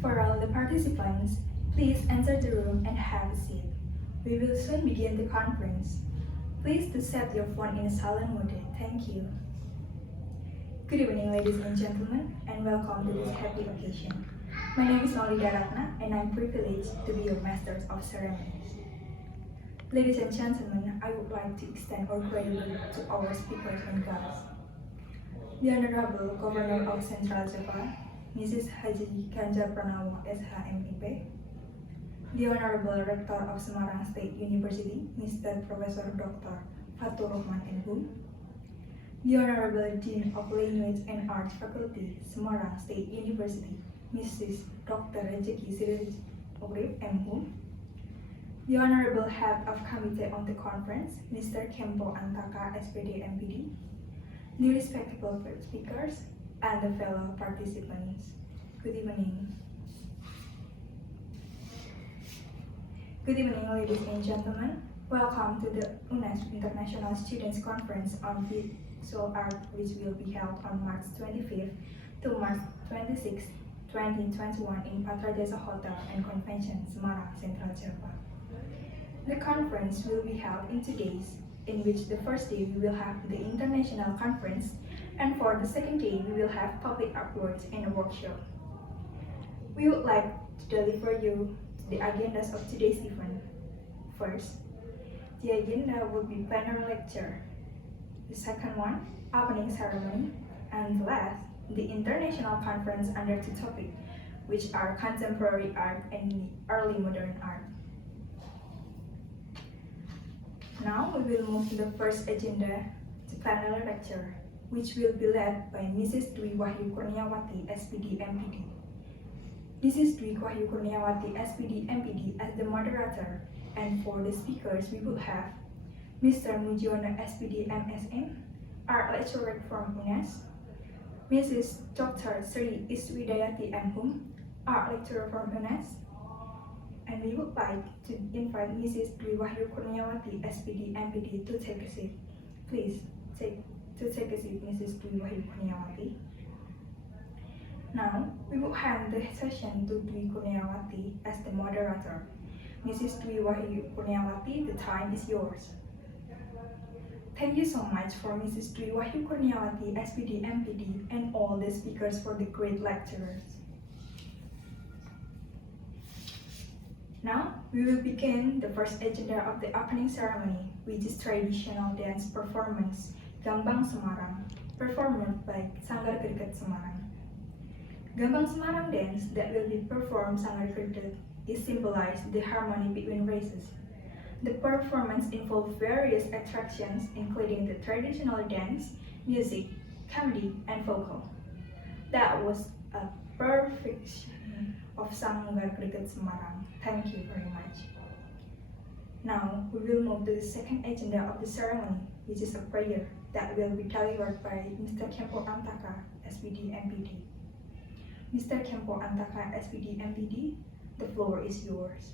For all the participants, please enter the room and have a seat. We will soon begin the conference. Please to set your phone in silent mode. Thank you. Good evening, ladies and gentlemen, and welcome to this happy occasion. My name is Maulida Ratna, and I'm privileged to be your Master of Ceremonies. Ladies and gentlemen, I would like to extend our gratitude to our speakers and guests. The Honorable Governor of Central Java, Mrs. Haji Ganjar Pranowo SHMIP, the Honorable Rector of Semarang State University, Mr. Professor Dr. Fatur Rahman MHum, the Honorable Dean of Language and Arts Faculty, Semarang State University, Mrs. Dr. Rejeki Siraj Urip MHum, the Honorable Head of Committee on the Conference, Mr. Kempo Antaka SPD MPD, the respectable speakers, and the fellow participants. Good evening. Good evening, ladies and gentlemen. Welcome to the UNESCO International Students Conference on Visual Art, which will be held on March 25th to March 26, 2021 in Patrajasa Hotel and Convention, Semarang, Central Java. The conference will be held in 2 days, in which the first day we will have the international conference, and for the second day we will have public awards and a workshop. We would like to deliver you the agendas of today's event. First, the agenda would be plenary lecture. The second one, opening ceremony, and last, the international conference under two topics, which are contemporary art and early modern art. Now we will move to the first agenda, the plenary lecture, which will be led by Mrs. Dwi Wahyu Kurniawati, SPD MPD. This is Dwi Wahyu Kurniawati, SPD MPD as the moderator, and for the speakers we will have Mr. Mujiono, SPD MSM, art lecturer from UNES, Mrs. Dr. Sri Iswidayati MHum, art lecturer from UNES, and we would like to invite Mrs. Dwi Wahyu Kurniawati, SPD MPD, to take a seat. Please take a seat, Mrs. Dwi Wahyu Kurniawati. Now, we will hand the session to Dwi Kurniawati as the moderator. Mrs. Dwi Wahyu Kurniawati, the time is yours. Thank you so much for Mrs. Dwi Wahyu Kurniawati, SPD MPD, and all the speakers for the great lecturers. Now, we will begin the first agenda of the opening ceremony, which is traditional dance performance, Gambang Semarang, performed by Sanggar Greget Semarang. Gambang Semarang dance that will be performed Sanggar Greget is symbolized the harmony between races. The performance involves various attractions, including the traditional dance, music, comedy, and vocal. That was a perfection of Sanggar Greget Semarang. Thank you very much. Now, we will move to the second agenda of the ceremony, which is a prayer that will be delivered by Mr. Kempo Antaka, SPD MPD. Mr. Kempo Antaka, SPD MPD, the floor is yours.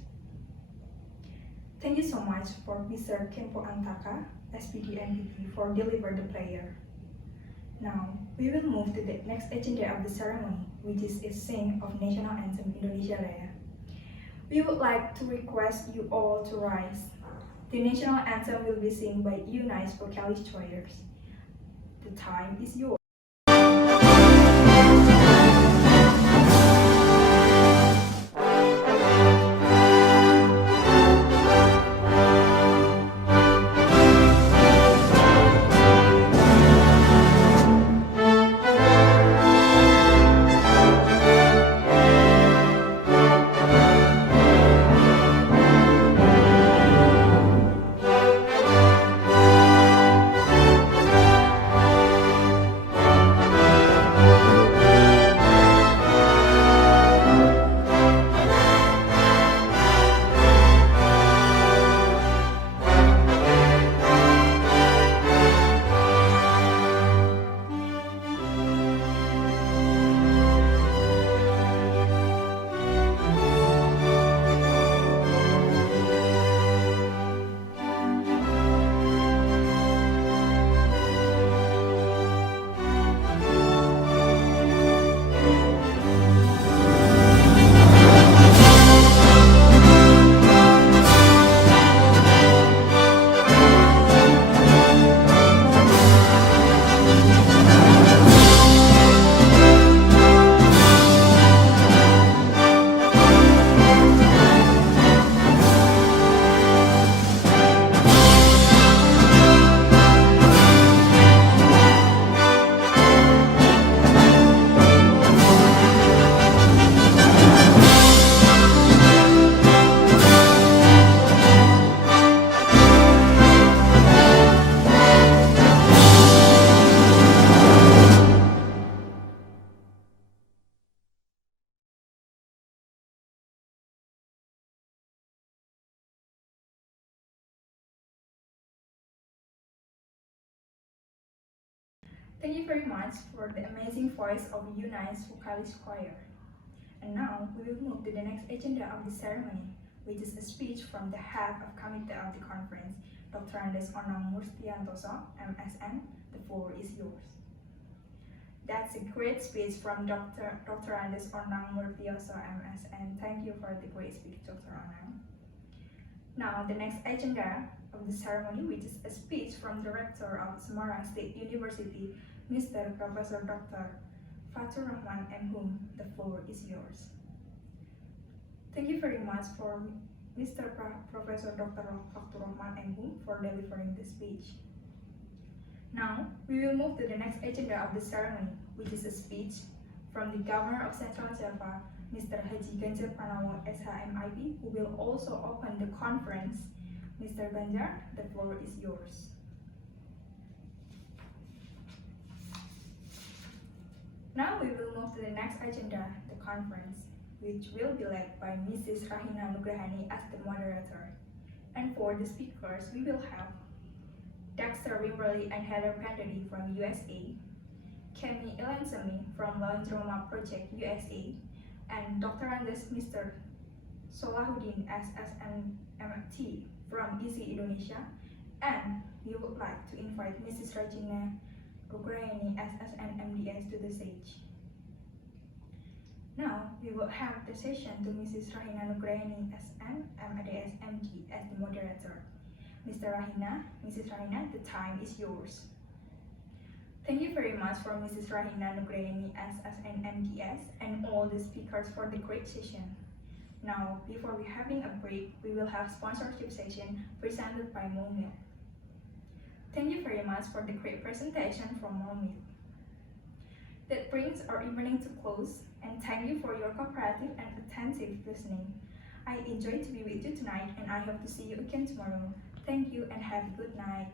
Thank you so much for Mr. Kempo Antaka, SPD MPD, for delivering the prayer. Now, we will move to the next agenda of the ceremony, which is a sing of National Anthem Indonesia Raya. We would like to request you all to rise. The national anthem will be sung by UNICE vocalist choirs. The time is yours. Thank you very much for the amazing voice of Unice Vocalist Choir. And now we will move to the next agenda of the ceremony, which is a speech from the head of committee of the conference, Dr. Andes Onang Murtiantoso, MSN. The floor is yours. That's a great speech from Dr. Andes Onang Murtiantoso, MSN. Thank you for the great speech, Dr. Onang. Now, the next agenda of the ceremony, which is a speech from the Rector of Semarang State University, Mr. Professor Dr. Fatur Rahman M. The floor is yours. Thank you very much for Mr. Professor Dr. Fatur Rahman M. for delivering the speech. Now, we will move to the next agenda of the ceremony, which is a speech from the Governor of Central Java, Mr. Haji Ganjar Pranowo SHMIP, who will also open the conference. Mr. Ganjar, the floor is yours. Now we will move to the next agenda, the conference, which will be led by Mrs. Rahina Nugrahani as the moderator. And for the speakers, we will have Dexter Wimberly and Heather Pendedy from USA, Kemi Ilansami from Laundroma Project USA, and Dr. Andes Mr. Solahuddin SSNMT from EASY Indonesia, and we would like to invite Mrs. Regina Nugrahani SSNMDS to the stage. Now, we will have the session to Mrs. Rahina Nugrahani SN MDS MG as the moderator. Mrs. Rahina, the time is yours. Thank you very much for Mrs. Rahina Nugrahani SSN MDS and all the speakers for the great session. Now, before we having a break, we will have sponsorship session presented by Maulida. Thank you very much for the great presentation from Maulida. That brings our evening to close, and thank you for your cooperative and attentive listening. I enjoyed to be with you tonight, and I hope to see you again tomorrow. Thank you and have a good night.